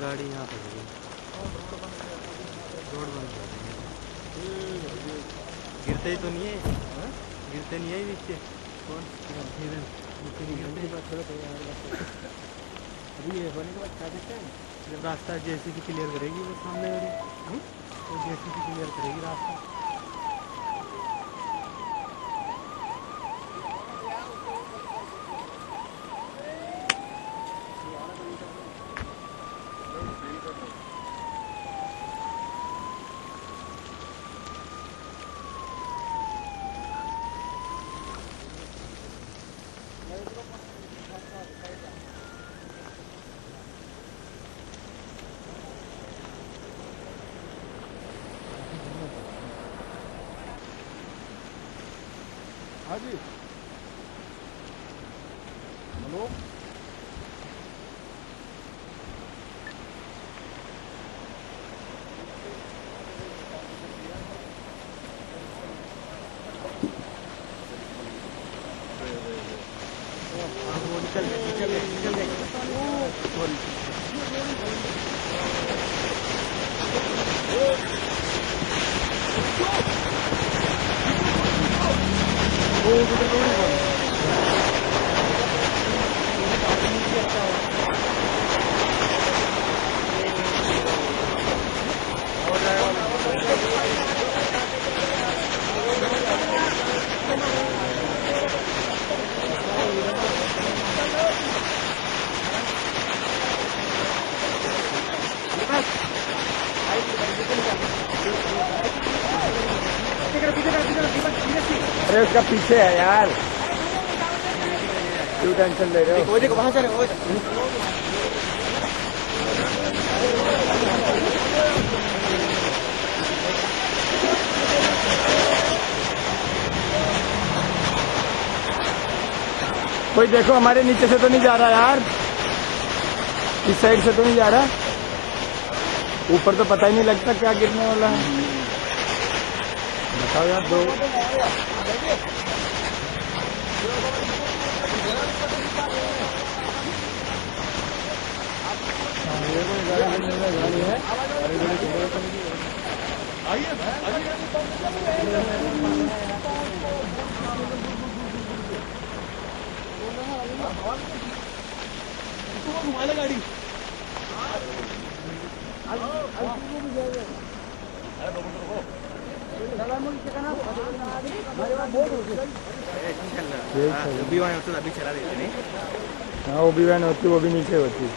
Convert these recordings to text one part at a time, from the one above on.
गाड़ी यहाँ पर है, रोड बंद कर देंगे। गिरते ही तो नहीं है, गिरते नहीं है नीचे। कौन नीचे नहीं गिरते। अभी ये होने के बाद क्या देखते हैं, जब रास्ता जेसीबी क्लियर करेगी वो सामने वाली, वो जेसीबी क्लियर करेगी रास्ता। हाँ जी, हेलो। अरे उसका पीछे है यार, क्यों टेंशन ले रहे हो? देखो वहां चले। कोई देखो हमारे नीचे से तो नहीं जा रहा यार, इस साइड से तो नहीं जा रहा। ऊपर तो पता ही नहीं लगता क्या गिरने वाला है। बताओ यार, दो गाड़ी है। घुमा ले गाड़ी। अभी चला देते नहीं। हाँ, वो भी वैन होती, वो भी नीचे होती।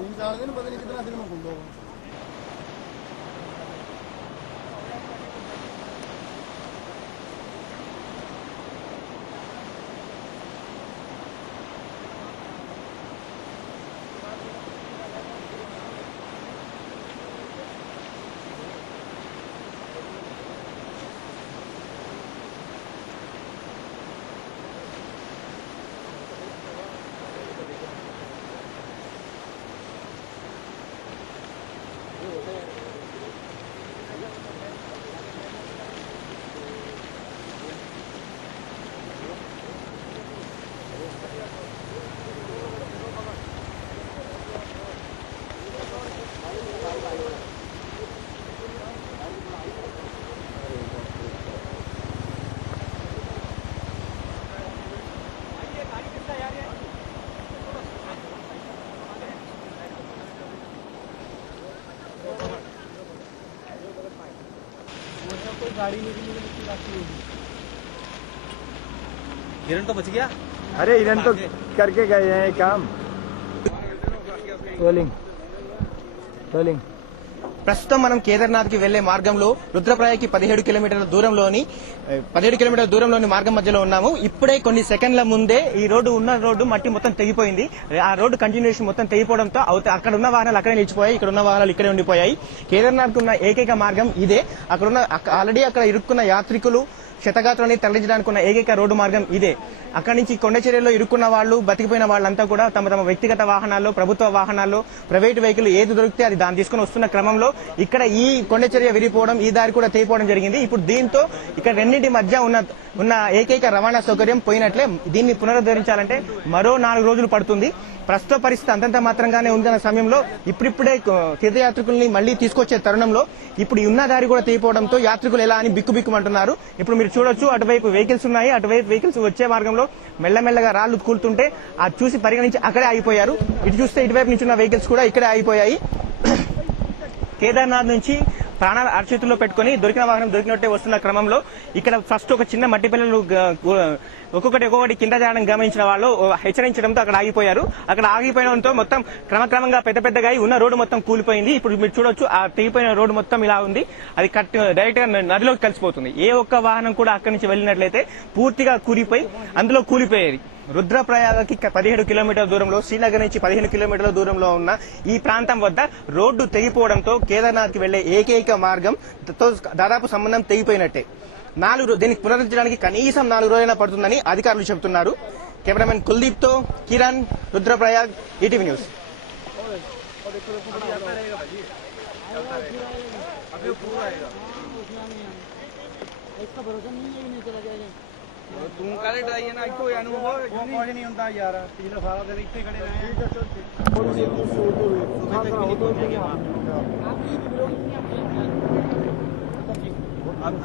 तीन चार दिन पता नहीं कितना दिन में खुल दो। गाड़ी में भी मुझे बाकी होगी। हिरण तो बच गया। अरे हिरन तो करके गए हैं ये काम। Rolling rolling. ప్రస్తుతం మనం కేదార్నాథ్ కి వెళ్లే మార్గంలో రుద్రప్రయాగ్కి 17 కిలోమీటర్ల దూరంలోని మార్గం మధ్యలో ఉన్నాము. ఇప్పుడే కొన్ని సెకండ్ల ముందే ఈ రోడ్డు మట్టి మొత్తం తెగిపోయింది. ఆ రోడ్డు కంటిన్యూషన్ మొత్తం తెగిపోవడంతో అక్కడ ఉన్న వాహనాలు అక్కడే నిలిచిపోయాయి, ఇక్కడ ఉన్న వాహనాలు ఇక్కడే ఉండిపోయాయి. కేదార్నాథ్ కు ఉన్న ఏకైక మార్గం ఇదే. ఆల్రెడీ అక్కడ ఇరుక్కున్న యాత్రికులు శతగాత్రాన్ని తరలించడానికి ఉన్న ఏకైక రోడ్డు మార్గం ఇదే. అక్కడి నుంచి కొండచెరియలో ఇరుక్కున్న వాళ్ళు, బతికిపోయిన వాళ్ళంతా కూడా తమ వ్యక్తిగత వాహనాల్లో, ప్రభుత్వ వాహనాల్లో, ప్రైవేట్ వెహికల్ ఏది దొరికితే అది దాన్ని తీసుకుని వస్తున్న క్రమంలో ఇక్కడ ఈ కొండచెరియ విరిగిపోవడం, ఈ దారి కూడా తెగిపోవడం జరిగింది. ఇప్పుడు దీంతో ఇక్కడ రెండింటి మధ్య ఉన్న ఏకైక రవాణా సౌకర్యం పోయినట్లే. దీన్ని పునరుద్ధరించాలంటే మరో 4 రోజులు పడుతుంది. ప్రస్తుత పరిస్థితి అంతంత మాత్రంగానే ఉందన్న సమయంలో ఇప్పుడిప్పుడే తీర్థయాత్రికుల్ని మళ్లీ తీసుకొచ్చే తరుణంలో ఇప్పుడు ఉన్న దారి కూడా తెగిపోవడంతో యాత్రికులు ఎలా అని బిక్కుబిక్కుమంటున్నారు. ఇప్పుడు మీరు చూడొచ్చు, అటువైపు వెహికల్స్ ఉన్నాయి, అటువైపు వెహికల్స్ వచ్చే మార్గంలో మెల్లమెల్లగా రాళ్లు కూలుతుంటే అది చూసి పరిగణించి అక్కడే ఆగిపోయారు. ఇటు చూస్తే ఇటువైపు నుంచి ఉన్న వెహికల్స్ కూడా ఇక్కడే ఆగిపోయాయి. కేదార్నాథ్ నుంచి ప్రాణాల అరచేతుల్లో పెట్టుకుని దొరికిన వాహనం దొరికినట్టే వస్తున్న క్రమంలో ఇక్కడ ఫస్ట్ ఒక చిన్న మట్టి పిల్లలు ఒక్కొక్కటి కింద జాడడం గమనించిన వాళ్ళు హెచ్చరించడంతో అక్కడ ఆగిపోయారు. అక్కడ ఆగిపోవడంతో మొత్తం క్రమక్రమంగా పెద్దగా ఉన్న రోడ్డు మొత్తం కూలిపోయింది. ఇప్పుడు మీరు చూడొచ్చు, ఆ తెగిపోయిన రోడ్డు మొత్తం ఇలా ఉంది. అది డైరెక్ట్ గా నదిలోకి కలిసిపోతుంది. ఏ ఒక్క వాహనం కూడా అక్కడి నుంచి వెళ్ళినట్లయితే పూర్తిగా కూలిపోయి అందులో కూలిపోయేది. రుద్రప్రయాగకి 17 కిలోమీటర్ల దూరంలో, శ్రీనగర్ నుంచి 15 కిలోమీటర్ల దూరంలో ఉన్న ఈ ప్రాంతం వద్ద రోడ్డు తెగిపోవడంతో కేదార్నాథ్ కి వెళ్లే ఏకైక మార్గంతో దాదాపు సంబంధం తెగిపోయినట్టే. దీనికి పునరుద్ధరించడానికి కనీసం 4 రోజులైనా పడుతుందని అధికారులు చెబుతున్నారు. కెమెరామెన్ కుల్దీప్ తో కిరణ్, రుద్రప్రయాగ్, ఈటీవీ న్యూస్. तुम करे ड्राइए ना, कोई अनुभव कुछ नहीं होता यार। पिछले सारा दिन इतने खड़े रहे हैं। अब